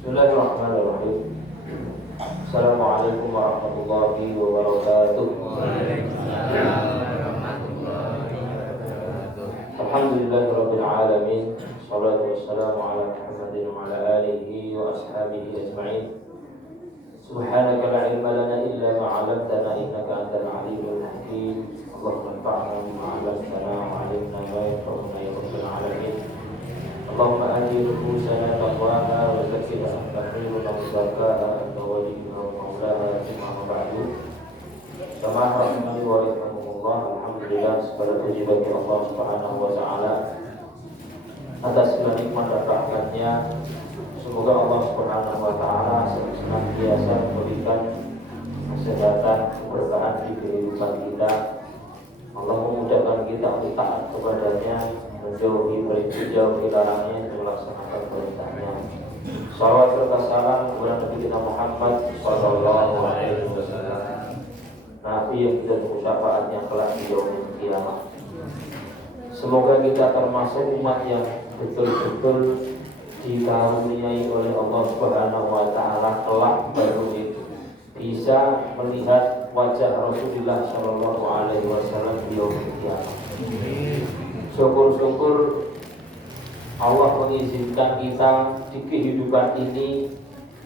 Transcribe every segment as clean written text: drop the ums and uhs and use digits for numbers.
Bismillahirrahmanirrahim. Assalamualaikum warahmatullahi wabarakatuh. Waalaikumsalam warahmatullahi wabarakatuh. Alhamdulillahirabbil alamin. Shalatu wassalamu ala Muhammadin wa ala alihi wa ashabihi ajma'in. Subhanaka la ilma lana illa ma 'allamtana innaka antal alimul hakim. Allahumma anfa'na bima 'allamtana wa 'allimna ma yanfa'una ya rabbal alamin. Allahumma ati nufusana taqwaha wa zakkiha anta khairun man zakkaha anta waliyuha wa maulaha amma ba'du. Kama rahimani wa rahimakumullah. Alhamdulillah, segala puji bagi Allah Subhanahu wa taala atas segala nikmat dan rahmatnya. Semoga Allah Subhanahu wa taala senantiasa memberikan kesehatan, keberkahan di kehidupan kita. Allah memudahkan kita untuk taat kepadanya, menjauhi larangannya, dan melaksanakan perintahnya. Salawat serta salam kepada Nabi kita Muhammad sallallahu alaihi wasallam, Nabi yang kita syafaatnya kelak di yaumil kiamat. Semoga kita termasuk umat yang betul-betul dikaruniai oleh Allah Subhanahu wa taala kelak baru itu bisa melihat wajah Rasulullah sallallahu alaihi wasallam di yaumil kiamat. Syukur-syukur Allah mengizinkan kita di kehidupan ini,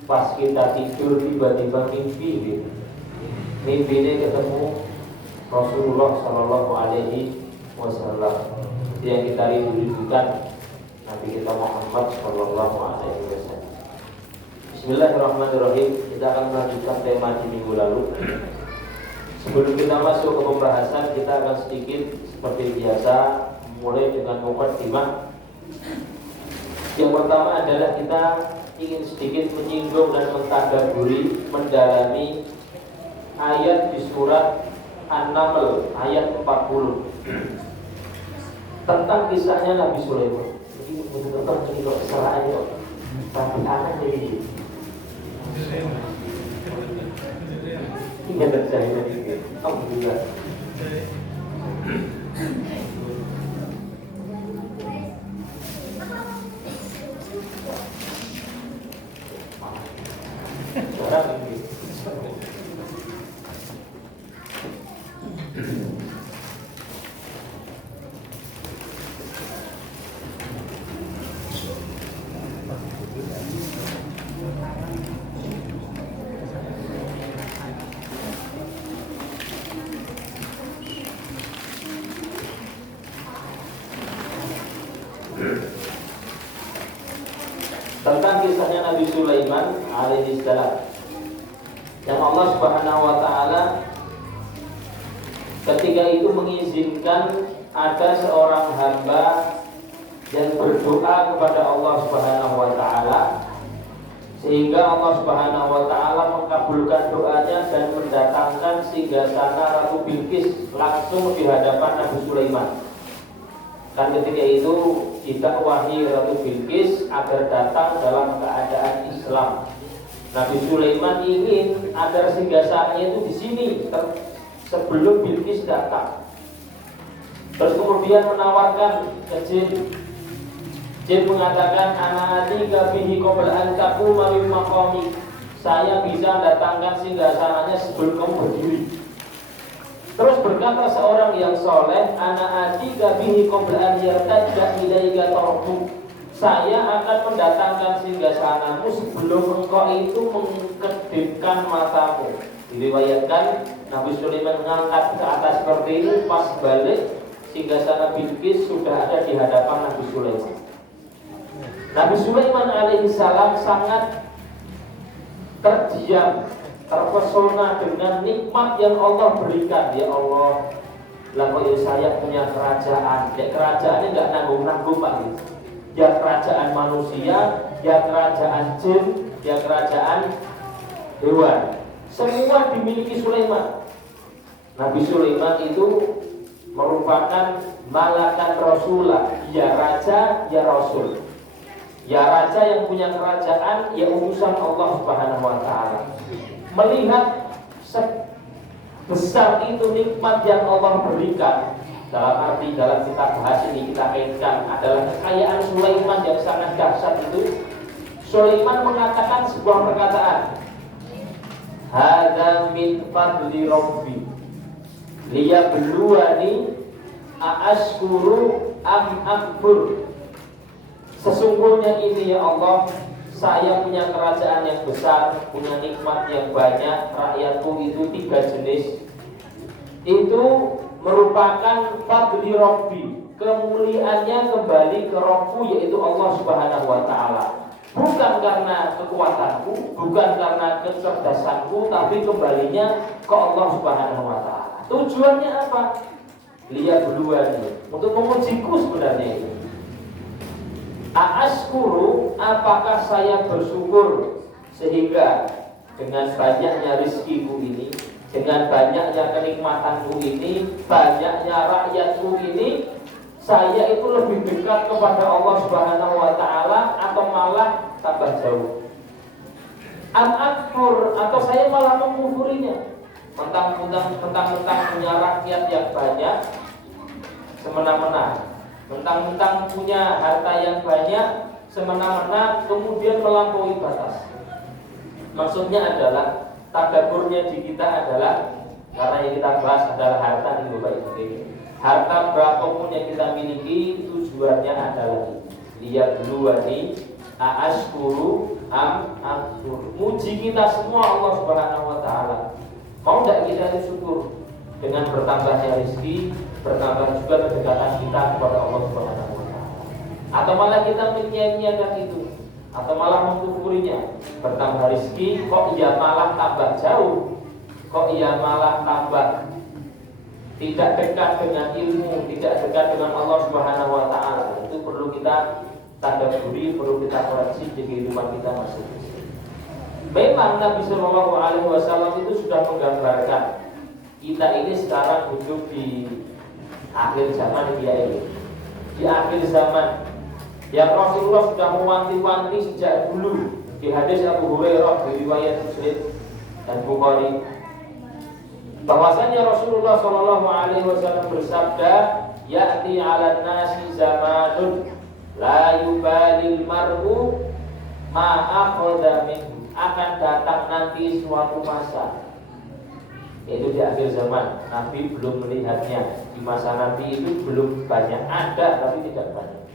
pas kita tidur tiba-tiba mimpi. Mimpi ini ketemu Rasulullah sallallahu alaihi wasallam yang kita rindukan, Nabi kita Muhammad sallallahu alaihi wasallam. Bismillahirrahmanirrahim. Kita akan melanjutkan tema di minggu lalu. Sebelum kita masuk ke pembahasan, kita akan sedikit seperti biasa mulai dengan mukaddimah. Yang pertama adalah kita ingin sedikit menyinggung dan mentadabburi, mendalami ayat di surat An-Naml ayat 40 tentang kisahnya Nabi Sulaiman. Jadi betul-betul cerita kesalahannya, tapi anak jadi ini terjadi lagi. Alhamdulillah. Tentang kisahnya Nabi Sulaiman alaihissalam, yang Allah Subhanahu wa taala ketika itu mengizinkan ada seorang hamba yang berdoa kepada Allah Subhanahu wa taala, sehingga Allah Subhanahu wa taala mengabulkan doanya dan mendatangkan singgasana Ratu Bilqis langsung di hadapan Nabi Sulaiman. Dan ketika itu didakwahi Ratu Bilqis agar datang dalam keadaan Islam. Nabi Sulaiman ingin agar singgasananya itu di sini sebelum Bilqis datang. Terus kemudian menawarkan ke jin. Jin mengatakan, ana atika bihi qabla an taquma min maqami. Saya bisa datangkan singgasananya sebelum kamu berdiri. Terus berkata seorang yang soleh, ana atika bihi qabla an yartadda ilaika tarfu. Saya akan mendatangkan singgasanamu sebelum engkau itu mengkedipkan matamu. Diriwayatkan Nabi Sulaiman mengangkat ke atas seperti ini, pas balik singgasana Bilqis sudah ada di hadapan Nabi Sulaiman. Nabi Sulaiman alaihissalam sangat terdiam, terpesona dengan nikmat yang Allah berikan. Ya Allah, lalu saya punya kerajaan. Ya kerajaan ini nggak nanggung-nanggung Pak. Ya kerajaan manusia, ya kerajaan jin, ya kerajaan hewan. Semua dimiliki Sulaiman. Nabi Sulaiman itu merupakan malakan Rasulullah. Ya raja, ya rasul. Ya raja yang punya kerajaan, ya utusan Allah Subhanahu wa taala. Melihat sebesar itu nikmat yang Allah berikan, dalam arti dalam kita bahas ini kita kaitkan adalah kekayaan Sulaiman yang sangat dahsyat itu. Sulaiman mengatakan sebuah perkataan, hadza min fadli rabbi liyabluwani a'ashkuru am akfur. Sesungguhnya ini ya Allah, saya punya kerajaan yang besar, punya nikmat yang banyak, rakyatku itu 3 jenis. Itu merupakan fadli rabbi, kemuliaannya kembali ke Rabbku, yaitu Allah Subhanahu wa ta'ala. Bukan karena kekuatanku, bukan karena kecerdasanku, tapi kembalinya ke Allah Subhanahu wa ta'ala. Tujuannya apa? Liyabluwani, untuk mengujiku sebenarnya itu. A'ashkuru, apakah saya bersyukur sehingga dengan banyaknya rizkiku ini, dengan banyaknya kenikmatanku ini, banyaknya rakyatku ini, saya itu lebih dekat kepada Allah Subhanahu wa ta'ala atau malah tambah jauh? Am akfur, atau saya malah mengkufurinya? Mentang-mentang punya rakyat yang banyak, semena-mena, mentang-mentang punya harta yang banyak, semena-mena, kemudian melampaui batas. Maksudnya adalah, tadaburnya di kita adalah, karena yang kita bahas adalah harta di Bapak Ibu ini. Harta berapapun yang kita miliki, tujuannya adalah liyabluwani a'ashkuru am akfur. Muji kita semua Allah Subhanahu wa ta'ala. Mau tidak kita bersyukur dengan bertambahnya rezeki, bertambah juga kedekatan kita kepada Allah Subhanahu wa ta'ala, atau malah kita menyia-nyiakan itu, atau malah mengkufurinya? Bertambah rezeki kok ia malah tambah jauh, kok ia malah tambah tidak dekat dengan ilmu, tidak dekat dengan Allah Subhanahu wa ta'ala. Itu perlu kita tadabburi, perlu kita koreksi di kehidupan kita masing-masing. Memang Nabi Shallallahu Alaihi Wasallam itu sudah menggambarkan kita ini sekarang hidup di akhir zaman dia ini, di akhir zaman yang Rasulullah sudah mewanti-wanti sejak dulu. Di hadis Abu Hurairah dari riwayat Muslim dan Bukhari, bahwasanya Rasulullah Shallallahu Alaihi Wasallam bersabda, ya'ti 'alan nasi zamanun la yubalil mar'u ma akhadha minhu. Akan datang nanti suatu masa, yaitu di akhir zaman. Nabi belum melihatnya. Di masa Nabi itu belum banyak, ada tapi tidak banyak.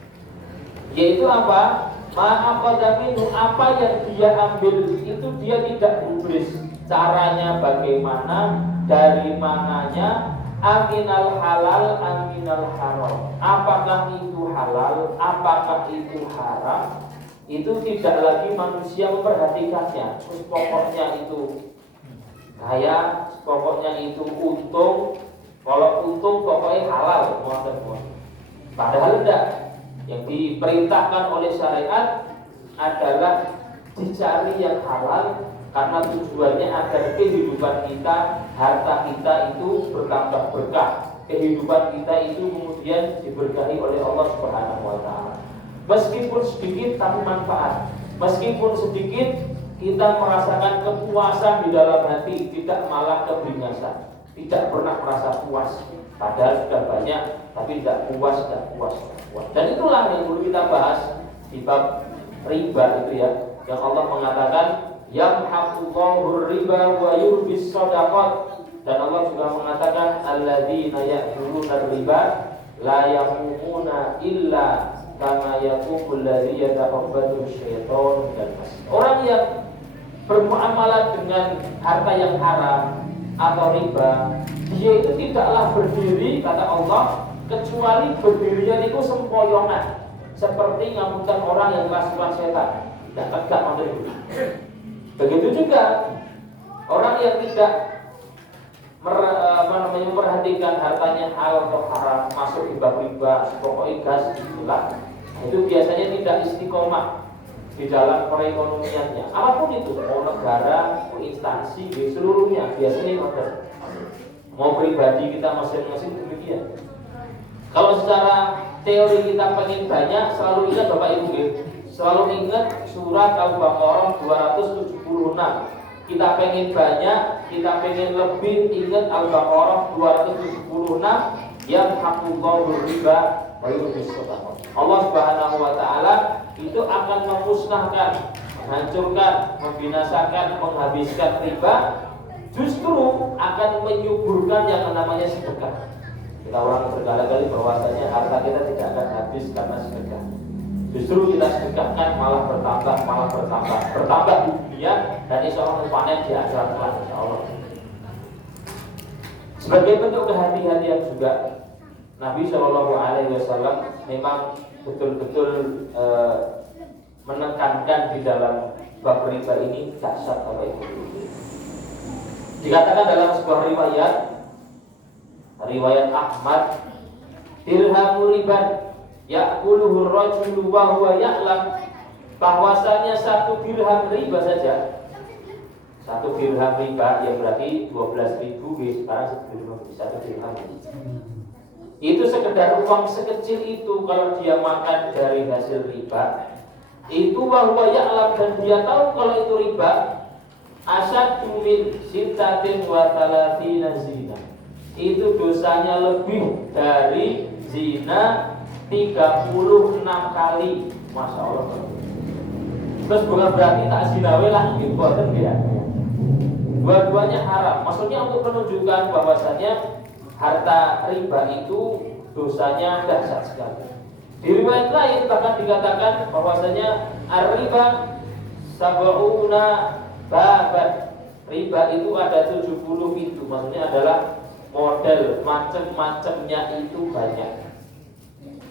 Yaitu apa? Ma akhadha minhu, apa yang dia ambil itu dia tidak gubris. Caranya bagaimana, dari mananya, aminal halal, aminal haram. Apakah itu halal, apakah itu haram? Itu tidak lagi manusia memperhatikannya. Terus pokoknya itu kaya, pokoknya itu untung. Kalau untung pokoknya halal, padahal tidak. Yang diperintahkan oleh syariat adalah dicari yang halal, karena tujuannya agar kehidupan kita, harta kita itu bertambah berkah. Kehidupan kita itu kemudian diberkahi oleh Allah Subhanahu wa ta'ala. Meskipun sedikit tapi manfaat. Meskipun sedikit kita merasakan kepuasan di dalam hati, tidak malah kebingasan. Tidak pernah merasa puas, padahal sudah banyak tapi tidak puas. Dan itulah yang perlu kita bahas di bab riba itu ya, yang Allah mengatakan yamhaqullahu riba wa yurbis shadaqat. Dan Allah juga mengatakan alladzina ya'kuluna riba la yaqumuna illa kama yaqumul ladzi yatakabbaru syaitan dan mas. Orang yang bermuamalah dengan harta yang haram atau riba, dia itu tidaklah berdiri, kata Allah, kecuali berdirinya itu sempoyongan, seperti ngapunten orang yang kerasukan setan, tidak tegak mandiri. Begitu juga orang yang tidak memperhatikan hartanya halal atau haram, masuk riba, pokoknya gas itulah, itu biasanya tidak istiqomah di dalam perekonomiannya. Apapun itu, mau negara, mau instansi, seluruhnya biasanya ada. Mau pribadi kita masing-masing demikian. Kalau secara teori kita pengen banyak, selalu ingat Bapak Ibu, selalu ingat surat Al-Baqarah 276. Kita pengen banyak, kita pengen lebih, ingat Al-Baqarah 276, yang haqqullahu riba wa yurbis shadaqah. Allah Subhanahu wa ta'ala itu akan memusnahkan menghancurkan, membinasakan, menghabiskan riba, justru akan menyuburkan yang namanya sedekah. Kita ulang berkali-kali bahwasanya harta kita tidak akan habis karena sedekah. Justru kita sedekahkan malah bertambah di dunia, dan insya Allah panen di akhirat kelak, insya Allah. Sebagai bentuk kehati-hatian juga, Nabi Shallallahu Alaihi Wasallam memang betul-betul menekankan di dalam bab riba ini dahsyat apa itu. Dikatakan dalam sebuah riwayat Ahmad, dirhamu riban ya'kuluhu rajulu wa huwa ya'lam, bahwasanya satu dirham riba saja, satu dirham riba yang berarti 12.000, sekarang satu dirham itu sekedar uang sekecil itu, kalau dia makan dari hasil riba itu wa huwa ya'lam, dan dia tahu kalau itu riba, asyaddu min sintatin wa talatina zina, itu dosanya lebih dari zina 36 kali. Masya Allah. Terus bukan berarti tak zinawe lah gitu, boten ya. Dua-duanya haram. Maksudnya untuk menunjukkan bahwasanya harta riba itu dosanya dahsyat sekali. Di riwayat lain bahkan dikatakan bahwasanya ar-riba sab'una baban. Riba itu ada 70 pintu. Maksudnya adalah model macam-macamnya itu banyak.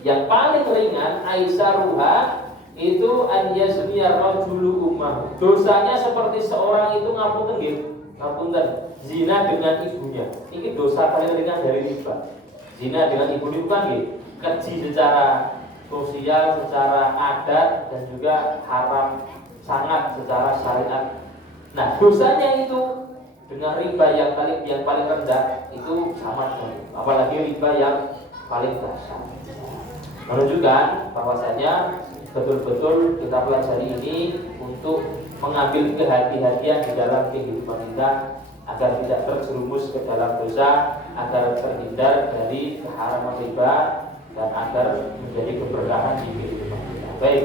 Yang paling ringan aisaruha itu an yasmiyar rajulu ummah. Dosanya seperti seorang itu ngapunten zina dengan ibunya. Ini dosa paling ringan dari riba. Zina dengan ibu itu kan keji secara sosial, secara adat, dan juga haram sangat secara syariat. Nah, dosanya itu dengan riba yang paling rendah itu sama sekali. Apalagi riba yang paling dahsyat. Menunjukkan bahwasanya betul-betul kita pelajari ini untuk mengambil kehati-hatian di dalam kehidupan kita agar tidak terjerumus ke dalam dosa, agar terhindar dari keharaman riba, dan agar menjadi keberkahan di kehidupan kita. Baik,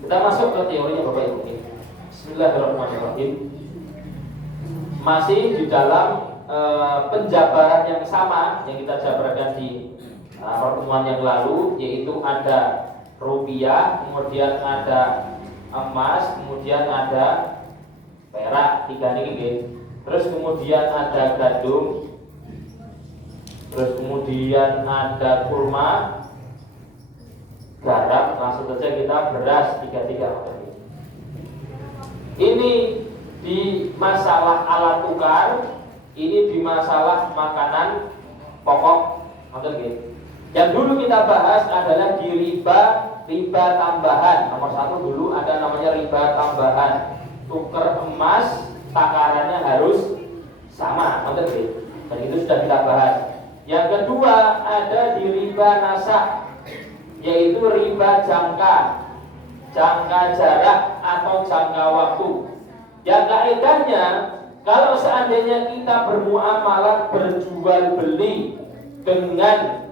kita masuk ke teorinya Bapak Ibu ini. Bismillahirrahmanirrahim. Masih di dalam penjabaran yang sama yang kita jabarkan di pertemuan yang lalu, yaitu ada rupiah, kemudian ada emas, kemudian ada perak, tiga ini, terus kemudian ada gandum, terus kemudian ada kurma, garam, langsung saja kita beras, tiga ini di masalah alat tukar, ini di masalah makanan pokok, Yang dulu kita bahas adalah di riba tambahan. Nomor 1 dulu ada namanya riba tambahan. Tukar emas takarannya harus sama, dan itu sudah kita bahas. Yang kedua ada di riba nasak, yaitu riba jangka jarak atau jangka waktu. Yang kaedahnya kalau seandainya kita bermuamalah berjual beli dengan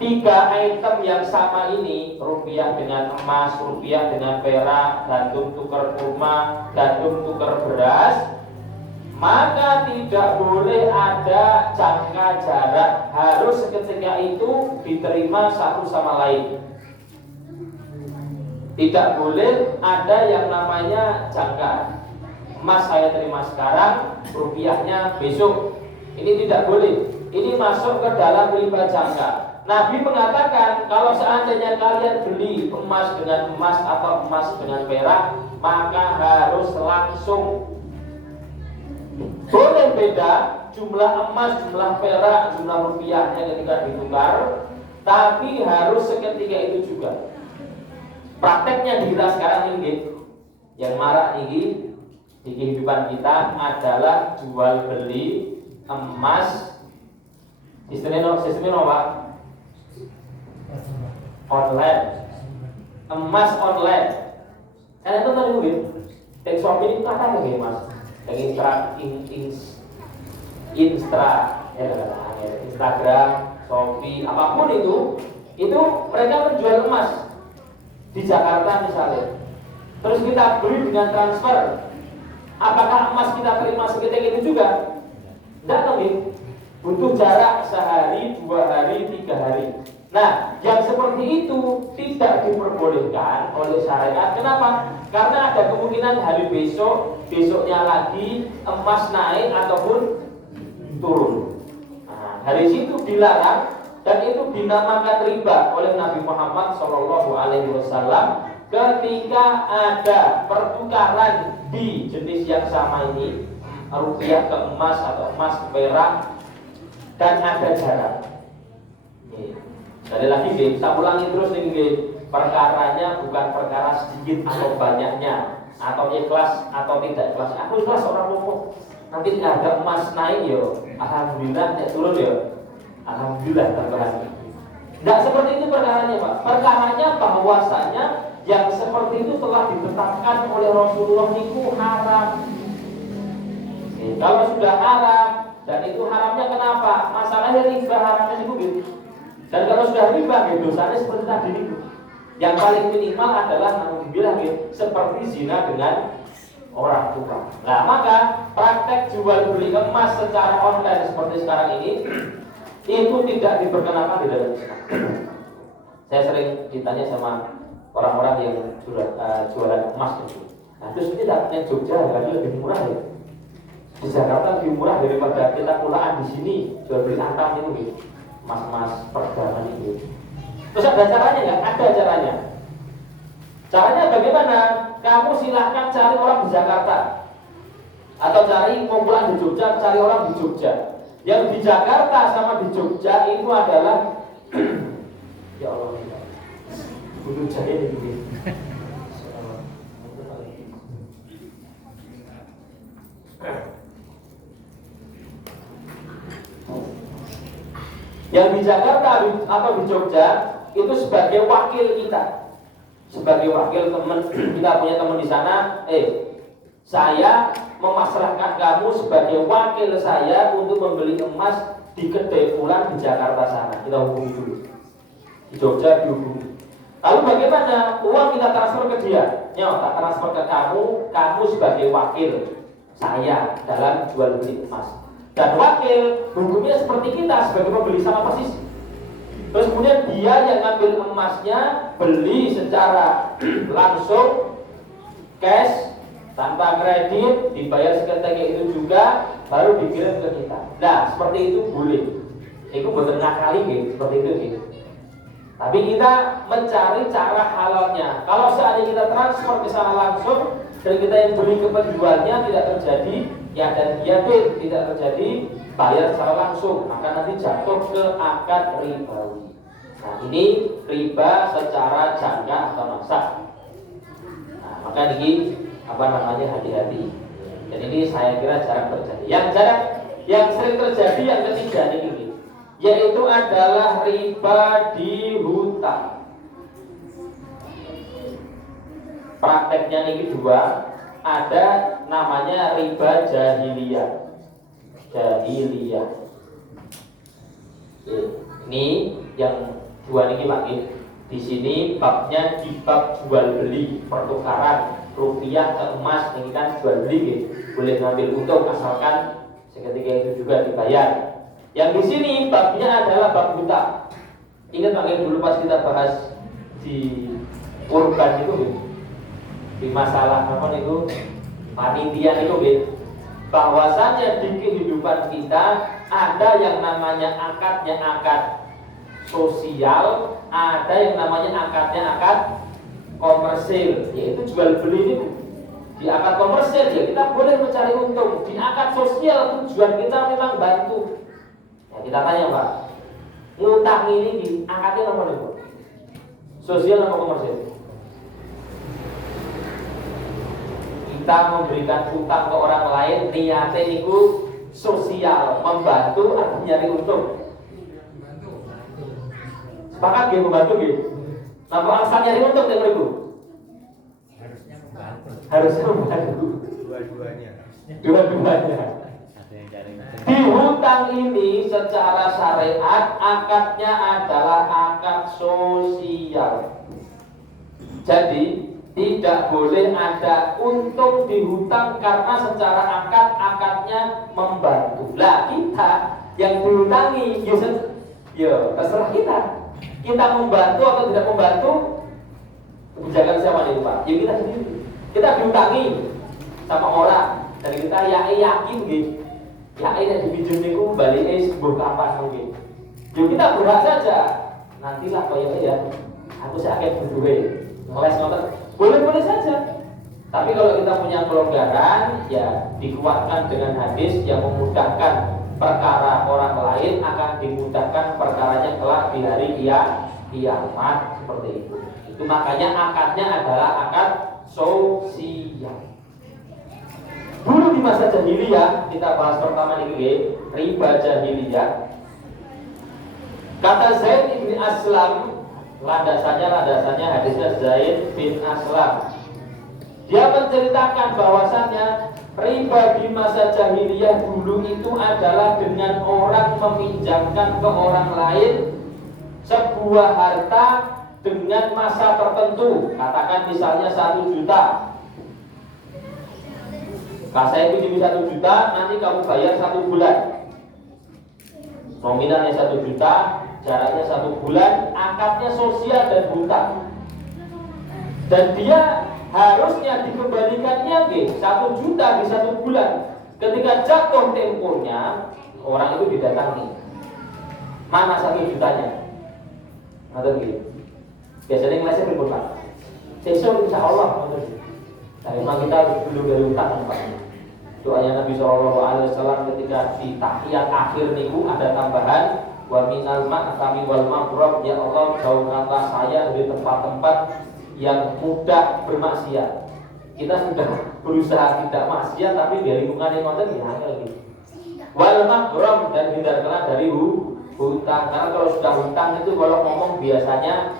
3 item yang sama ini, rupiah dengan emas, rupiah dengan perak, gandum tukar kurma, gandum tukar beras, maka tidak boleh ada jangka jarak, harus seketika itu diterima satu sama lain. Tidak boleh ada yang namanya jangka. Emas saya terima sekarang, rupiahnya besok. Ini tidak boleh. Ini masuk ke dalam riba jangka. Nabi mengatakan kalau seandainya kalian beli emas dengan emas atau emas dengan perak, maka harus langsung. Boleh beda jumlah emas, jumlah perak, jumlah rupiahnya ketika ditukar, tapi harus seketika itu juga. Prakteknya di kita sekarang ini, yang marak ini di kehidupan kita adalah jual beli emas. Sistemnya apa? Online, emas online. Kan itu tadi mungkin tek Shopee itu kata nggak mas? Yang Instagram, Shopee, apapun itu mereka menjual emas di Jakarta misalnya. terus kita beli dengan transfer, apakah emas kita terima seketika itu juga? Tidak mungkin. Butuh jarak sehari, 2 hari, 3 hari. Nah, yang seperti itu tidak diperbolehkan oleh syariat. Kenapa? Karena ada kemungkinan hari besok, besoknya lagi emas naik ataupun turun. Nah, dari situ dilarang dan itu dinamakan riba oleh Nabi Muhammad SAW ketika ada pertukaran di jenis yang sama ini, rupiah ke emas atau emas ke perak, dan ada jarak. Sekali lagi, kita ulangi terus nih, perkaranya bukan perkara sedikit atau banyaknya, atau ikhlas atau tidak ikhlas. Aku ikhlas orang ngomong. Nanti ada emas naik yo, alhamdulillah, naik turun yo, alhamdulillah tambahan. Tidak seperti itu perkaranya, Pak. Perkaranya bahwasanya yang seperti itu telah ditetapkan oleh Rasulullah itu haram. Kalau sudah haram, dan itu haramnya kenapa? Masalahnya riba haramnya itu gitu. Dan kalau sudah riba, dosanya seperti tadi itu. Yang paling minimal adalah alhamdulillah gitu, seperti zina dengan orang tua. Nah, maka praktek jual beli emas secara online seperti sekarang ini itu tidak diperkenakan di dalam Islam. Saya sering ditanya sama orang-orang yang jualan emas itu. Nah, terus tidak yang Jogja harganya lebih murah ya. Di Jakarta lebih murah daripada kita pulaan di sini jual beli antam itu gitu. Mas-mas perdagangan itu. Terus ada caranya nggak? Ada caranya. Caranya bagaimana? Kamu silahkan cari orang di Jakarta atau cari kumpulan di Jogja, cari orang di Jogja. Yang di Jakarta sama di Jogja itu adalah ya Allah, butuh jahe ini. Yang di Jakarta atau di Jogja itu sebagai wakil kita, sebagai wakil teman kita punya teman di sana. Saya memasrahkan kamu sebagai wakil saya untuk membeli emas di kedai fulan di Jakarta sana. Kita hubungi dulu. Di Jogja dihubungi. Lalu bagaimana? Uang kita transfer ke dia. Tak transfer ke kamu sebagai wakil saya dalam jual beli emas. Dan wakil hukumnya seperti kita sebagai pembeli sama persis. Terus kemudian dia yang ngambil emasnya, beli secara langsung cash tanpa kredit, dibayar seketika itu juga, baru dikirim ke kita. Nah, seperti itu boleh. Itu betul nakali gitu, seperti itu gitu. Tapi kita mencari cara halalnya. Kalau seandainya kita transfer ke sana langsung dan kita yang beli ke penjualnya tidak terjadi, ya dan dia tidak terjadi bayar secara langsung, maka nanti jatuh ke akad ribawi. Nah, ini riba secara jangka atau masak. Nah, maka ini hati-hati. Dan ini saya kira jarang terjadi. Yang sering terjadi yang ketiga ini, yaitu adalah riba di hutang. Prakteknya ini dua. Ada namanya riba jahiliyah. Ini yang dua ini Pak. Di sini babnya di bab jual beli, pertukaran rupiah ke emas. Ini kan jual beli, boleh ngambil untung asalkan seketika itu juga dibayar. Yang di sini babnya adalah bab hutang. Ingat Pak, dulu pas kita bahas di kurban itu, di masalah apa itu panitia itu, bahwasanya di kehidupan kita ada yang namanya akadnya akad sosial, ada yang namanya akadnya akad komersil, yaitu jual beli itu. Di akad komersil ya kita boleh mencari untung, di akad sosial tujuan kita memang bantu. Ya, kita tanya Pak, ngutang ini di akadnya apa nih Pak? Sosial atau komersil? Kita memberikan utang ke orang lain, niatnya itu sosial, membantu atau nyari untung. Sepakat dia membantu gitu. Nah, kalau asal nyari untung dengan itu harusnya membantu. Dua-duanya. Di hutang ini secara syariat akadnya adalah akad sosial. Jadi Tidak boleh ada untung di hutang karena secara akadnya membantu. Lah kita yang dihutangi, ya terserah kita. Kita membantu atau tidak membantu, kebijakan siapa nih Pak? Ya kita sendiri. Kita dihutangi sama orang dan kita yakin gitu. Yakin yang dipinjam niku balike sebuah kapan mungkin. Ya kita berhak saja. Nantilah koyo ya. Aku sakit berduwe. Ngeles ngoten. Boleh-boleh saja. Tapi kalau kita punya kelonggaran, ya dikuatkan dengan hadis yang memudahkan perkara orang lain akan dimudahkan perkaranya kelak di hari kiamat seperti itu. Itu makanya akadnya adalah akad sosial. Dulu di masa jahiliyah, kita bahas pertama ini riba jahiliyah. Kata Zaid bin Aslam, landasannya hadisnya Zaid bin Aslam. Dia menceritakan bahwasannya riba di masa jahiliyah dulu itu adalah dengan orang meminjamkan ke orang lain sebuah harta dengan masa tertentu. Katakan misalnya 1 juta. Kalau saya pinjam 1 juta, nanti kamu bayar 1 bulan. Nominalnya 1 juta, jaraknya 1 bulan, akadnya sosial dan hutang. Dan dia harusnya dikembalikannya 1 juta di 1 bulan. Ketika jatuh temponya, orang itu didatangi. Mana 1 jutanya? Atau gitu. Biasanya ngelasnya berikut Pak. Besok insya Allah. Nah, memang kita belum dari hutang Pak. Doanya Nabi SAW ketika di tahiyat akhir niku ada tambahan wa minal ma'tami wal maghrab, ya Allah jauhkanlah saya dari tempat-tempat yang mudah bermaksiat. Kita sudah berusaha tidak maksiat tapi di lingkungan yang ngoten ya lagi. Wal maghrab, dan hindarkanlah dari hutang. Karena kalau sudah hutang itu kalau ngomong biasanya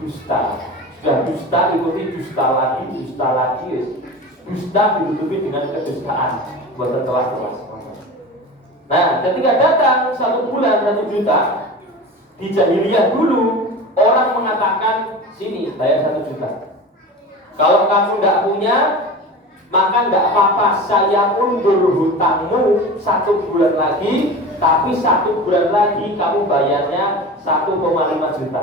dusta. Sudah dusta ikuti dusta lagi. Dusta ditutupi dengan kedustaan. Buat kelas-kelas. Nah, ketika datang 1 bulan 1 juta di jahiliyah dulu, orang mengatakan sini bayar 1 juta. Kalau kamu tidak punya, maka tidak apa-apa, saya undur hutangmu 1 bulan lagi, tapi 1 bulan lagi kamu bayarnya 1,5 juta.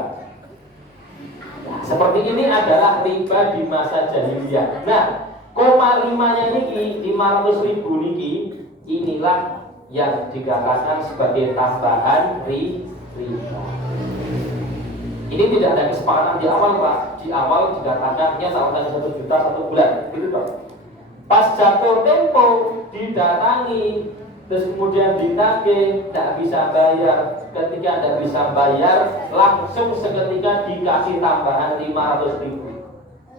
Nah, seperti ini adalah riba di masa jahiliyah. Nah, 0,5-nya niki 500.000 niki, inilah yang dikatakan sebagai tambahan riba. Ini tidak ada kesepakatan di awal Pak. Di awal dikatakan ya tak 1 juta 1 bulan, gitu Pak. Pas jatuh tempo didatangi, terus kemudian ditagih, tidak bisa bayar. Ketika tidak bisa bayar, langsung seketika dikasih tambahan 500.000.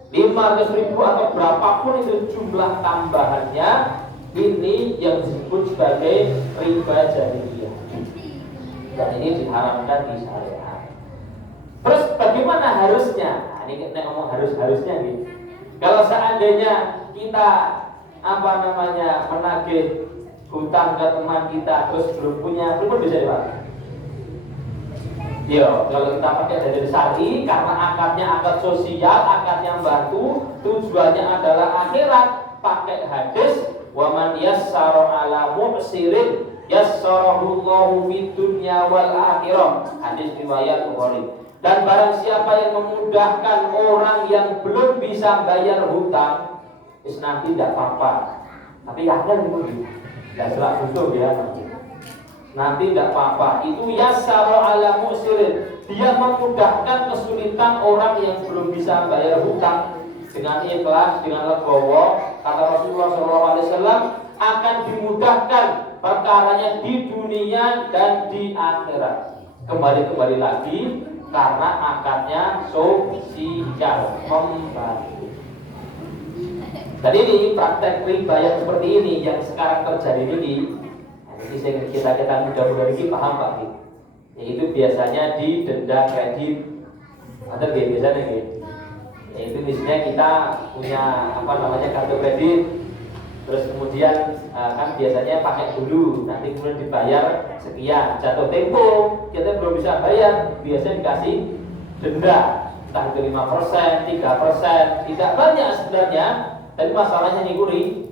500.000 atau berapapun itu jumlah tambahannya, ini yang disebut sebagai riba jahiliyah. Dan ini diharamkan di syariat. Terus bagaimana harusnya? Nah, ini kita ngomong harusnya nih. Kalau seandainya kita menagih hutang ke teman kita terus belum punya, belum bisa Pak. Yo, kalau kita pakai dari syari karena akadnya akad sosial, akadnya membantu, tujuannya adalah akhirat, pakai hadis wa man yassara ala mu'sirin yassarahullahu fid dunya wal akhirah. Hadis riwayat Bukhari. Dan barang siapa yang memudahkan orang yang belum bisa bayar hutang, nanti tidak apa-apa. Tapi yakin itu tidak salah butuh ya. Nanti tidak apa-apa. Itu yassara ala mu'sirin. Dia memudahkan kesulitan orang yang belum bisa bayar hutang dengan ikhlas, dengan legowo. Kata Rasulullah SAW, akan dimudahkan perkaranya di dunia dan di akhirat. Kembali lagi karena akadnya sosial, membantu. Dan ini praktek riba yang seperti ini yang sekarang terjadi ini. Ini kita mudah-mudahan ini paham Pak. Yaitu biasanya di denda kredit. Ada biasanya gitu. Yaitu misalnya kita punya kartu kredit, terus kemudian kan biasanya pakai dulu, nanti kemudian dibayar sekian, jatuh tempo kita belum bisa bayar, biasanya dikasih denda entah itu 5%, 3%, tidak banyak sebenarnya, tapi masalahnya ini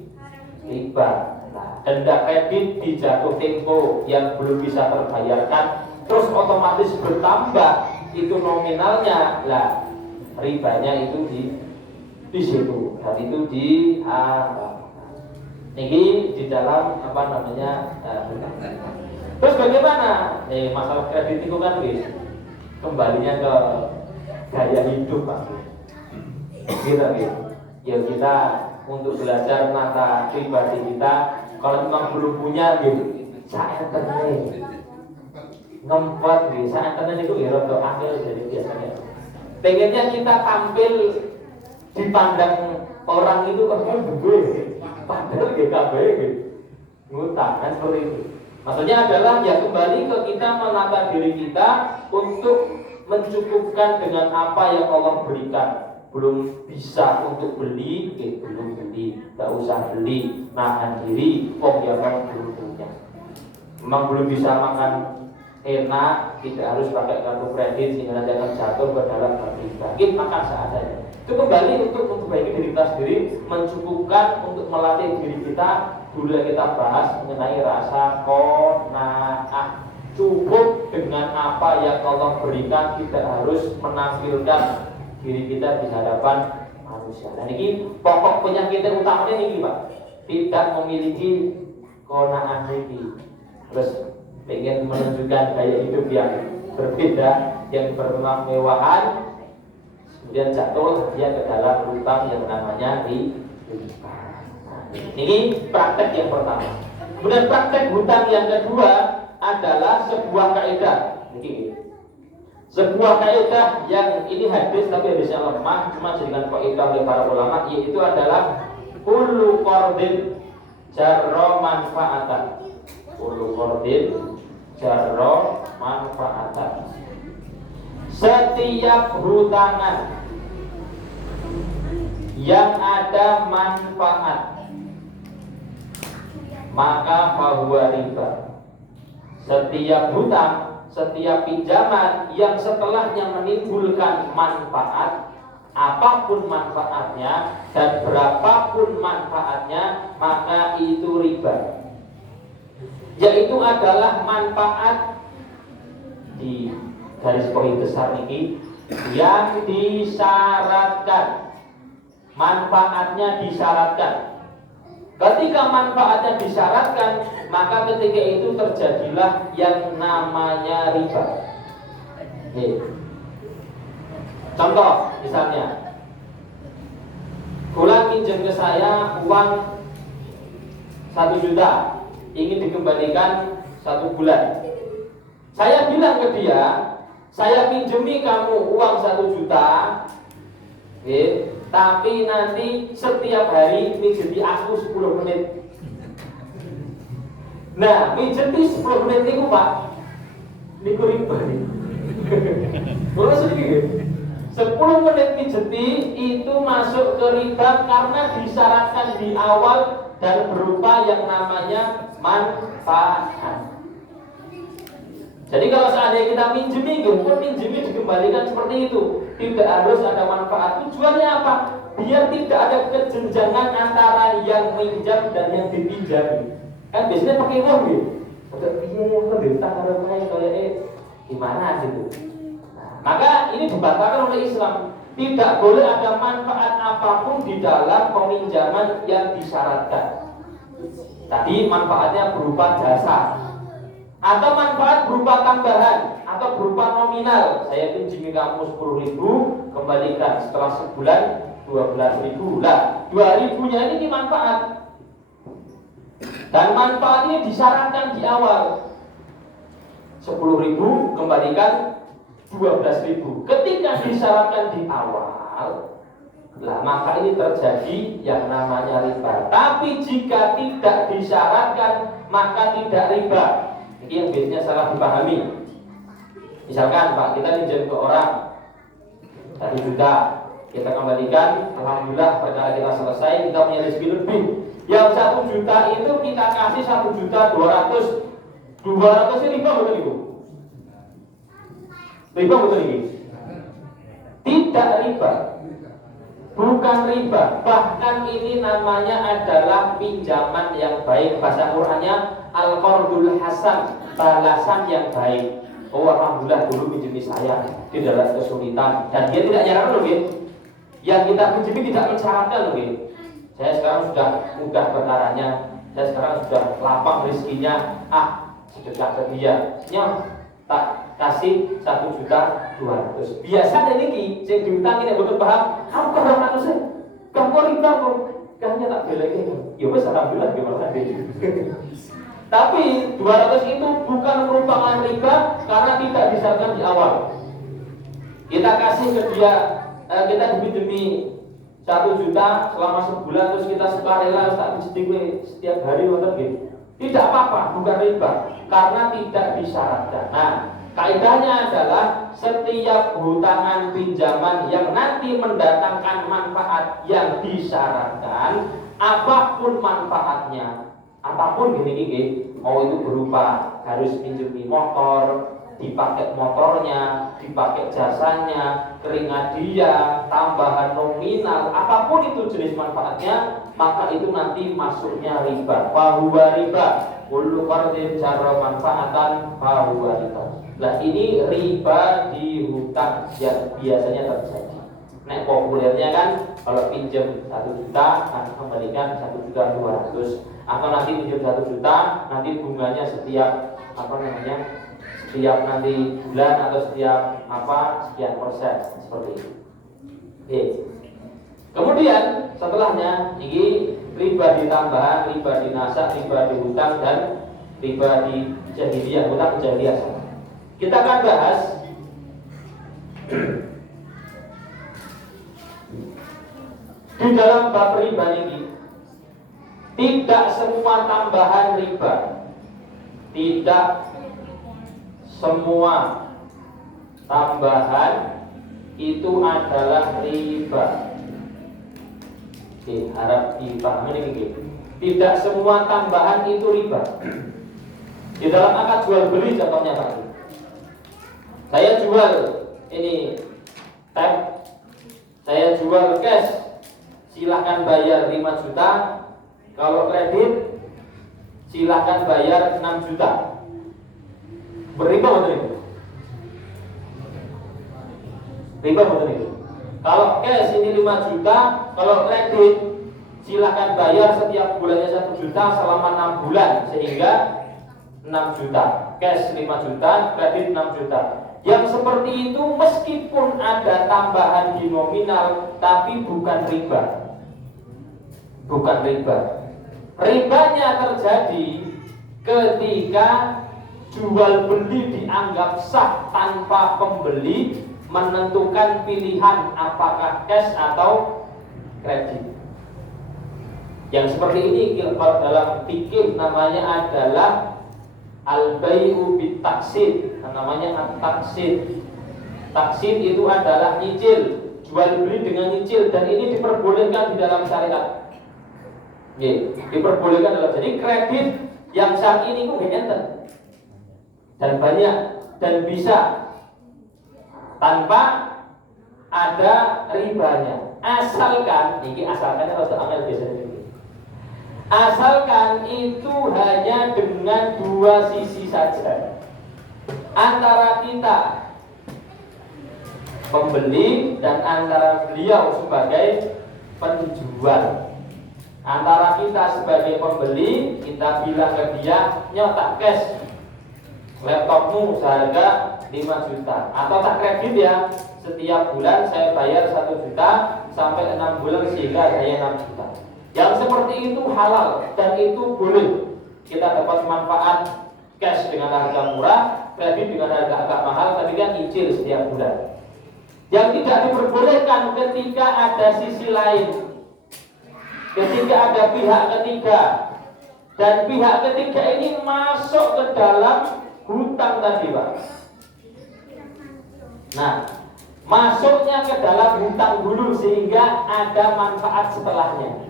riba. Nah, denda kredit di jatuh tempo yang belum bisa terbayarkan, terus otomatis bertambah itu nominalnya, lah ribanya itu di situ, dan itu ini di dalam apa namanya. Terus bagaimana? Masalah kredit itu kan kembalinya ke gaya hidup Pak. Kita ya kita untuk belajar nata pribadi kita, kalau memang belum punya saya tenang ngempet saya tenang itu untuk ambil jadi biasanya. Pengennya kita tampil dipandang orang itu gue padahal GKB ngutang kan seperti itu. Maksudnya adalah ya kembali ke kita menata diri kita untuk mencukupkan dengan apa yang Allah berikan. Belum bisa untuk beli, belum beli, tidak usah beli, nahan diri, ya kan belum punya. Memang belum bisa makan enak, tidak harus pakai kartu kredit sehingga nanti akan jatuh ke dalam riba. Makan seadanya. Itu kembali untuk memperbaiki diri kita sendiri, mencukupkan untuk melatih diri kita. Dulu kita bahas mengenai rasa qanaah, cukup dengan apa yang Allah berikan, tidak harus menampilkan diri kita di hadapan manusia. Dan ini pokok penyakit utamanya ini Pak, tidak memiliki qanaah ini. Terus pengen menunjukkan gaya hidup yang berbeda, yang berkemewahan, kemudian jatuh dia ke dalam hutang yang namanya riba. Ini praktek yang pertama. Kemudian praktek hutang yang kedua adalah sebuah kaidah. Sebuah kaidah yang ini hadis tapi hadisnya lemah, cuma jadikan kaidah oleh para ulama, yaitu adalah kullu qardin jarra manfaatan. Kullu qardin jarra manfaatan. Setiap hutangan yang ada manfaat maka bahwa riba. Setiap hutang, setiap pinjaman yang setelahnya menimbulkan manfaat, apapun manfaatnya dan berapapun manfaatnya, maka itu riba. Yaitu adalah manfaat di garis poin besar ini yang disyaratkan. Manfaatnya disyaratkan. Ketika manfaatnya disyaratkan, maka ketika itu terjadilah yang namanya riba. Contoh misalnya, Fulan pinjam ke saya uang 1 juta, ingin dikembalikan 1 bulan. Saya bilang ke dia, saya pinjemi kamu uang 1 juta, tapi nanti setiap hari mijeti aku 10 menit. Nah, mijeti 10 menit itu Pak, niku riba nih. Maksud iki 10 menit mijeti itu masuk ke riba karena disyaratkan di awal dan berupa yang namanya manfaat. Jadi kalau seandainya kita minjemi, pun minjemi dikembalikan seperti itu, tidak harus ada manfaat. Tujuannya apa? Biar tidak ada kejenjangan antara yang minjam dan yang dipinjami. Kan biasanya pakai uang gitu. Ada bintang kayak gimana gitu. Nah, maka ini dibatalkan oleh Islam. Tidak boleh ada manfaat apapun di dalam peminjaman yang disyaratkan. Tadi manfaatnya berupa jasa, atau manfaat berupa tambahan, atau berupa nominal. Saya pinjami kamu 10.000, kembalikan setelah sebulan 12.000. Lah, 2.000-nya ini manfaat. Dan manfaat ini disyaratkan di awal. 10.000 kembalikan 12.000. Ketika disyaratkan di awal, lah maka ini terjadi yang namanya riba. Tapi jika tidak disyaratkan, maka tidak riba. Ini yang biasanya salah dipahami. Misalkan Pak, kita pinjam ke orang 1 juta, kita kembalikan, alhamdulillah perkara kita selesai, kita punya rezeki lebih. Yang 1 juta itu kita kasih 1.200.000. 200 ini riba betul Ibu? Riba betul ini? tidak riba. Bukan riba, bahkan ini namanya adalah pinjaman yang baik. Bahasa Qur'annya al-qardul hasan, balasan yang baik. Oh, alhamdulillah dulu pinjami saya di dalam kesulitan dan dia tidak nyarang loh, gitu. Yang kita pinjami tidak mensyaratkan loh, gitu. Saya sekarang sudah mudah perkaranya, saya sekarang sudah lapang rezekinya. Sedekah ke dia, tak kasih 1.200.000. Biasanya niki sing diutangi nek boten paham, kamu kok 200.000. Kamu riba kok. Kayaknya tak beleke. Ya wis alhamdulillah gimana deh. Tapi 200 itu bukan merupakan riba karena tidak disyaratkan di awal. Kita kasih ke dia, kita demi 1 juta selama sebulan, terus kita sukarela tak sedikit setiap hari ngoten gitu. Tidak apa-apa, bukan riba karena tidak disyaratkan. Nah, kaidahnya adalah setiap hutangan pinjaman yang nanti mendatangkan manfaat yang disyaratkan, apapun manfaatnya, apapun gini, mau itu berupa harus pinjami motor, dipakai motornya, dipakai jasanya, keringat dia, tambahan nominal, apapun itu jenis manfaatnya, maka itu nanti masuknya riba. Fahuwa riba, kullu qardin jarra manfaatan fahuwa riba. Nah, ini riba di hutang yang biasanya terjadi. Nah, populernya kan kalau pinjam 1 juta akan kembalikan 1.200.000, atau nanti pinjam 1 juta nanti bunganya setiap setiap nanti bulan atau setiap sekian persen, seperti itu. Oke. Kemudian setelahnya ini riba di tambahan, riba di nasak, riba di hutang, dan riba di jahiliyah, hutang jahiliyah. Kita akan bahas di dalam bab riba ini. Tidak semua tambahan riba, tidak semua tambahan itu adalah riba. Oke, harap dipahami ini. Tidak semua tambahan itu riba. Di dalam akad jual beli contohnya Pak. Saya jual ini tab, saya jual cash, silahkan bayar 5 juta. Kalau kredit silahkan bayar 6 juta. Beriba betul itu? Riba betul itu? Kalau cash ini 5 juta, kalau kredit silahkan bayar setiap bulannya 1 juta selama 6 bulan, sehingga 6 juta. Cash 5 juta, kredit 6 juta. Yang seperti itu meskipun ada tambahan di nominal, tapi bukan riba. Bukan riba. Ribanya terjadi ketika jual beli dianggap sah tanpa pembeli menentukan pilihan apakah cash atau kredit. Yang seperti ini dalam fikih namanya adalah al-bai'u bit-taksid, namanya at-taksid. Taksid itu adalah nyicil, jual beli dengan nyicil, dan ini diperbolehkan di dalam syariat. Diperbolehkan dalam, jadi kredit yang saat ini kok enten dan banyak dan bisa tanpa ada ribanya, asalkan harus ambil biasanya ini. Asalkan itu hanya dengan 2 sisi saja, antara kita pembeli dan antara beliau sebagai penjual. Antara kita sebagai pembeli, kita bilang ke dia, nyotak cash laptopmu seharga 5 juta, atau tak kredit ya, setiap bulan saya bayar 1 juta sampai 6 bulan sehingga saya 6 juta. Yang seperti itu halal dan itu boleh. Kita dapat manfaat cash dengan harga murah, kredit dengan harga agak mahal, tapi kan cicil setiap bulan. Yang tidak diperbolehkan ketika ada sisi lain, ketika ada pihak ketiga, dan pihak ketiga ini masuk ke dalam hutang tadi Pak. Nah, masuknya ke dalam hutang dulu sehingga ada manfaat setelahnya.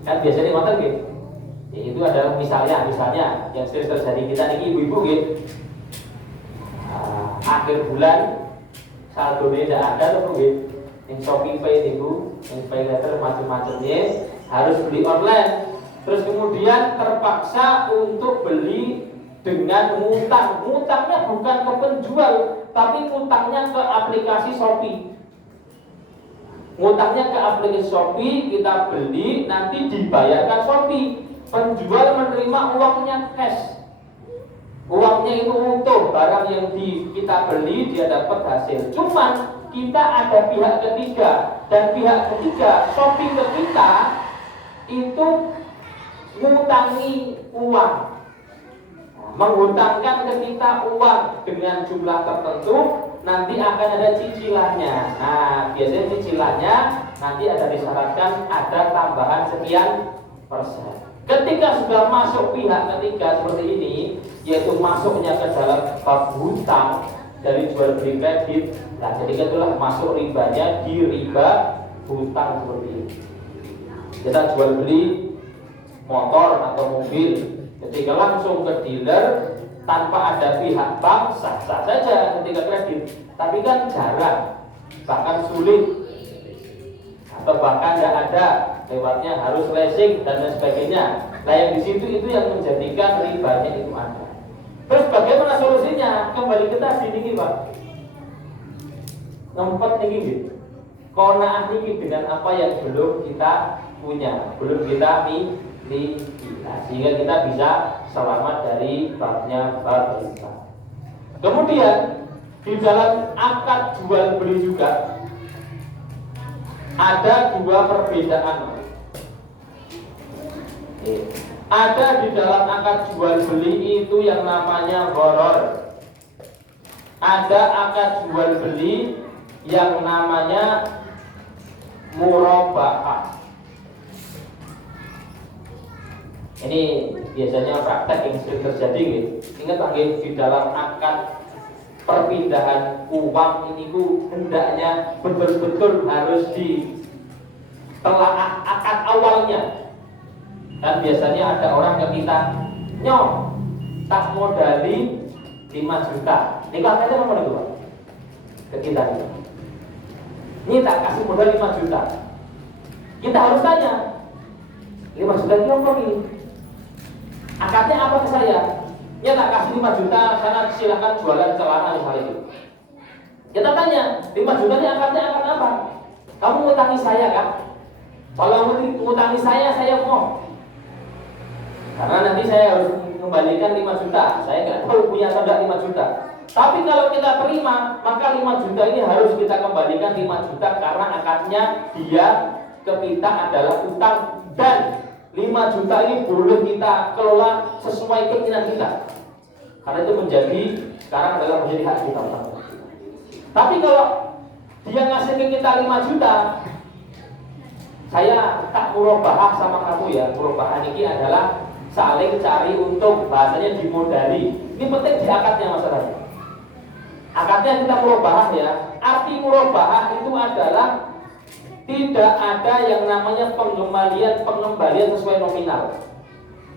Kan biasanya ngoten gitu. Ya, itu adalah misalnya yang sering terjadi kita ini ibu-ibu gitu. Akhir bulan saldo tidak ada tuh gitu. Yang Shopee Pay itu, yang Pay Later macam-macamnya harus beli online. Terus kemudian terpaksa untuk beli dengan ngutang. Ngutangnya bukan ke penjual, tapi ngutangnya ke aplikasi Shopee. Ngutangnya ke aplikasi Shopee, kita beli, nanti dibayarkan Shopee. Penjual menerima uangnya cash. Uangnya itu utuh, barang yang kita beli dia dapat hasil. Cuman kita ada pihak ketiga, dan pihak ketiga Shopee ke kita itu ngutangi uang, menghutangkan ke kita uang dengan jumlah tertentu, nanti akan ada cicilannya. Nah, biasanya cicilannya nanti ada disyaratkan ada tambahan sekian persen. Ketika sudah masuk pihak ketiga seperti ini, yaitu masuknya ke dalam bab hutang dari jual beli kredit, nah ketika itulah masuk ribanya di riba hutang seperti ini. Kita jual beli motor atau mobil, ketika langsung ke dealer tanpa ada pihak bank sah-sah saja ketika kredit, tapi kan jarang, bahkan sulit, atau bahkan tidak ada, lewatnya harus leasing dan lain sebagainya. Nah yang di situ itu yang menjadikan ribanya itu ada. Terus bagaimana solusinya? Kembali kita sini Pak. Ngempet nih, kona'ah ini dengan apa yang belum kita punya, belum kita miliki, nah, sehingga kita bisa selamat dari babnya bab riba. Kemudian di dalam akad jual beli juga ada dua perbedaan. Ada di dalam akad jual beli itu yang namanya gharar. Ada akad jual beli yang namanya murabaah. Ini biasanya praktek yang sering terjadi gitu. Ingat panggil di dalam akad perpindahan uang ini hendaknya betul-betul harus ditelaah akad awalnya. Dan biasanya ada orang ke kita, "Nyoh, tak modali 5 juta." Ini akadnya apa itu Pak? Ke kita ini. Ini tak kasih modal 5 juta. Kita harus tanya, 5 juta itu apa ini? Akadnya apa ke saya? Ya tak kasih 5 juta, sana silakan jualan celana misalnya itu. Kita tanya, 5 juta ini akadnya akad apa? Kamu ngutangi saya kan? Kalau ngutangi saya mau. Karena nanti saya harus mengembalikan 5 juta. Saya nggak tahu punya atau tidak 5 juta. Tapi kalau kita terima, maka 5 juta ini harus kita kembalikan 5 juta karena akadnya dia ke kita adalah utang, dan 5 juta ini boleh kita kelola sesuai keinginan kita. Karena itu sekarang adalah menjadi hak kita. Tapi kalau dia ngasih ke kita 5 juta, saya tak murabaah sama kamu ya. Murabaah ini adalah saling cari untung, bahasanya dimodali. Ini penting di akadnya masalahnya. Akadnya kita murabaah ya. Arti murabaah itu adalah tidak ada yang namanya pengembalian sesuai nominal.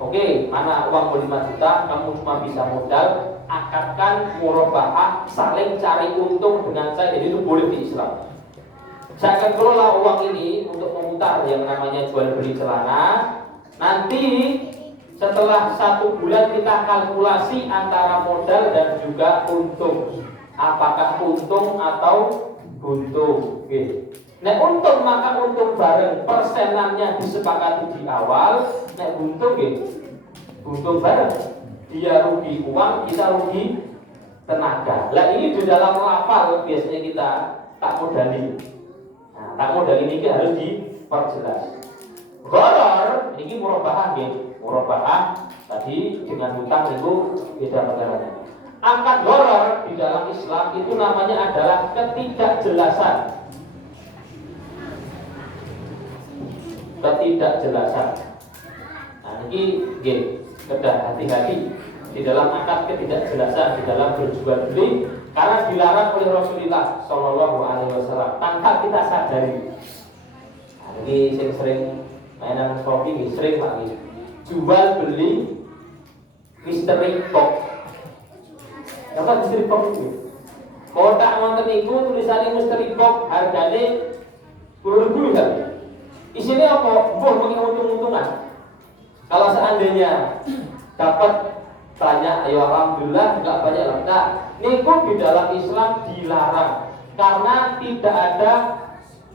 Oke, mana uang 5 juta, kamu cuma bisa modal, akadkan murabaah, saling cari untung dengan saya. Jadi itu boleh di Islam. Saya akan kelola uang ini untuk memutar yang namanya jual beli celana. Nanti setelah 1 bulan kita kalkulasi antara modal dan juga untung. Apakah untung atau buntung? Oke. Nek untung maka untung bareng, persenannya disepakati di awal. Nek buntung buntung bareng. Dia rugi uang, kita rugi tenaga. Lah ini di dalam lafal biasanya kita tak modali. Nah, tak modali ini harus diperjelas. Gharar ini murabaah nggih. Murabaah tadi dengan hutang itu beda perkaranya. Akad gharar di dalam Islam itu namanya adalah ketidakjelasan. Ketidakjelasan. Nah, ini kedah hati-hati di dalam akad ketidakjelasan di dalam berjual beli, karena dilarang oleh Rasulullah Shallallahu Alaihi Wasallam tanpa kita sadari. Nah, ini sering mainan Shopee sering Pak ini. Jual beli mystery box. Apa mystery box itu? Kotak wonten niku tulisannya mystery box, harganya 10.000 ya. Isinya apa? Menguntung-untungan. Kalau seandainya dapat banyak, ya alhamdulillah, enggak banyak lah. Nah, niku di dalam Islam dilarang karena tidak ada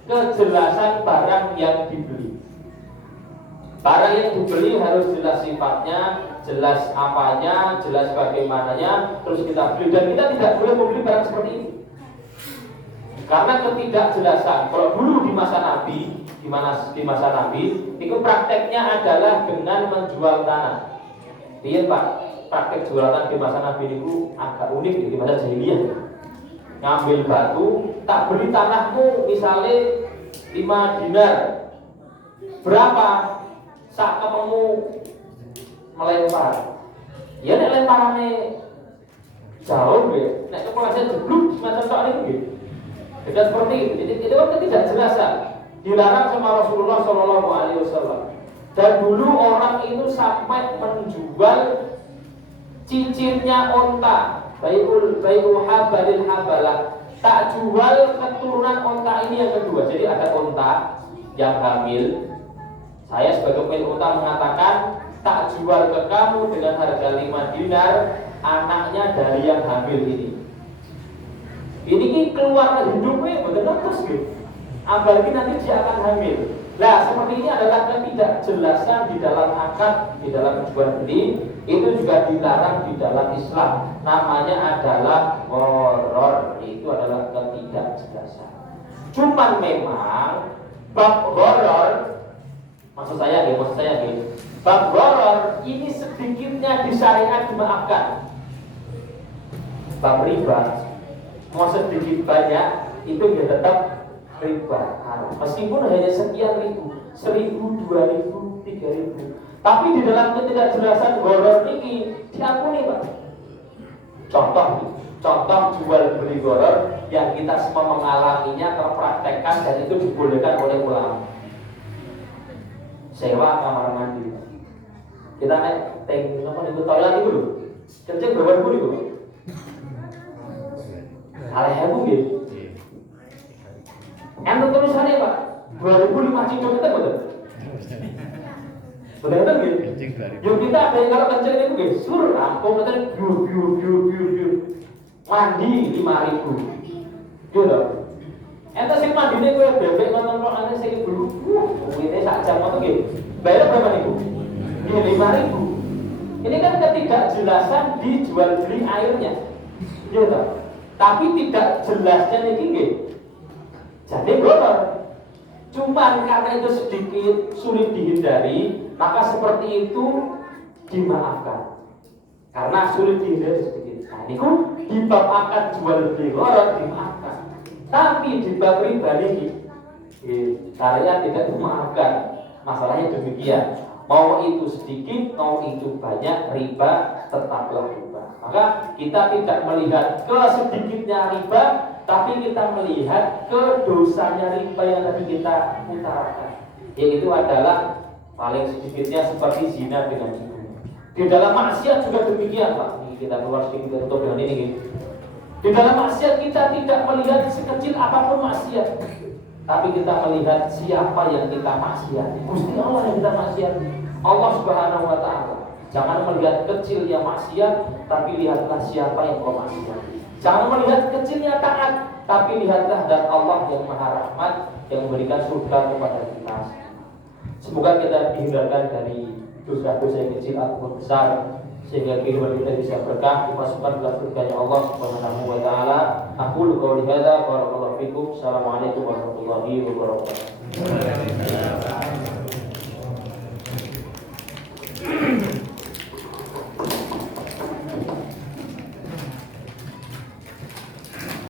kejelasan barang yang dibeli. Barang yang dibeli harus jelas sifatnya, jelas apanya, jelas bagaimananya, terus kita beli. Dan kita tidak boleh membeli barang seperti ini karena ketidakjelasan. Kalau dulu di masa Nabi, di masa Nabi, itu prakteknya adalah dengan menjual tanah. Iya Pak, praktek jual tanah di masa Nabi itu agak unik di masa jahiliyah. Ngambil batu, tak beli tanahmu misalnya 5 dinar. Berapa? Sak kamu melempar. Ya nek lemparannya jauh ya, nek kepalanya jeblok semacam tok niku nggih. Tidak seperti itu. Jadi itu kan ketidakjelasan. Dilarang sama Rasulullah Shallallahu Alaihi Wasallam. Dan dulu orang itu sampai menjual cincinnya onta, bai'ul habalil habalah. Tak jual keturunan onta ini yang kedua. Jadi ada onta yang hamil. Saya sebagai pemilik onta mengatakan tak jual ke kamu dengan harga 5 dinar anaknya dari yang hamil ini. Ini keluar hidupnya benar terus gitu. Apalagi nanti dia akan hamil. Nah, seperti ini adalah ketidakjelasan di dalam akad, di dalam jual beli, itu juga dilarang di dalam Islam. Namanya adalah gharar, itu adalah ketidakjelasan. Cuman memang bab gharar, maksud saya bab gharar ini sedikitnya di syariat dimaafkan. Bab riba mau sedikit banyak itu dia tetap riba haram. Meskipun hanya sekian ribu, 1.000, 2.000, 3.000. Tapi di dalam ketidakjelasan gharar ini diampuni Pak. Contoh jual beli gharar yang kita semua mengalaminya, terpraktekkan dan itu dibolehkan oleh ulama. Sewa kamar mandi. Kita naik tank itu toilet itu loh. Kencing berapa ribu itu? Alhamdulillah gitu. Enten tulisannya Pak, 2005 ciduk itu betul. Betul gitu. Yuk kita ada yang kalau kencing itu gitu, sur rampung itu biur. Mandi 5.000. Gitu. Enten sing mandine kowe bebek nonton kok ane sing dulu. Ini sak jam ngono nggih. Bayar berapa niku? Ya 5.000. Ini kan ketidakjelasan di jual beli airnya. Gitu. Tapi tidak jelasnya ini nggih. Jadi gharar. Cuman karena itu sedikit sulit dihindari, maka seperti itu dimaafkan. Karena sulit dihindari sedikit. Nah, ini di bab akad jual beli gharar dimaafkan. Tapi di bab riba ini syariat tidak memaafkan. Masalahnya demikian. Mau itu sedikit, mau itu banyak, riba tetaplah riba. Maka kita tidak melihat ke sedikitnya riba, tapi kita melihat ke dosanya riba yang tadi kita utarakan. Yaitu adalah paling sedikitnya seperti zina dengan ibu. Di dalam maksiat juga demikian Pak. Ini kita keluar sedikit untuk dengan ini. Di dalam maksiat kita tidak melihat sekecil apapun maksiat, tapi kita melihat siapa yang kita maksiati. Gusti Allah yang kita maksiati, Allah Subhanahu wa Ta'ala. Jangan melihat kecilnya maksiat, tapi lihatlah siapa yang kau maksiati. Jangan melihat kecilnya taat, tapi lihatlah dan Allah yang Maha Rahmat yang memberikan surga kepada kita. Semoga kita dihindarkan dari dosa-dosa yang kecil ataupun besar, sehingga kehidupan kita bisa berkah, dimasukkan dalam surganya Allah Subhanahu wa Ta'ala. Aqulu qouli hadza, barakallahu fikum. Assalamualaikum warahmatullahi wabarakatuh.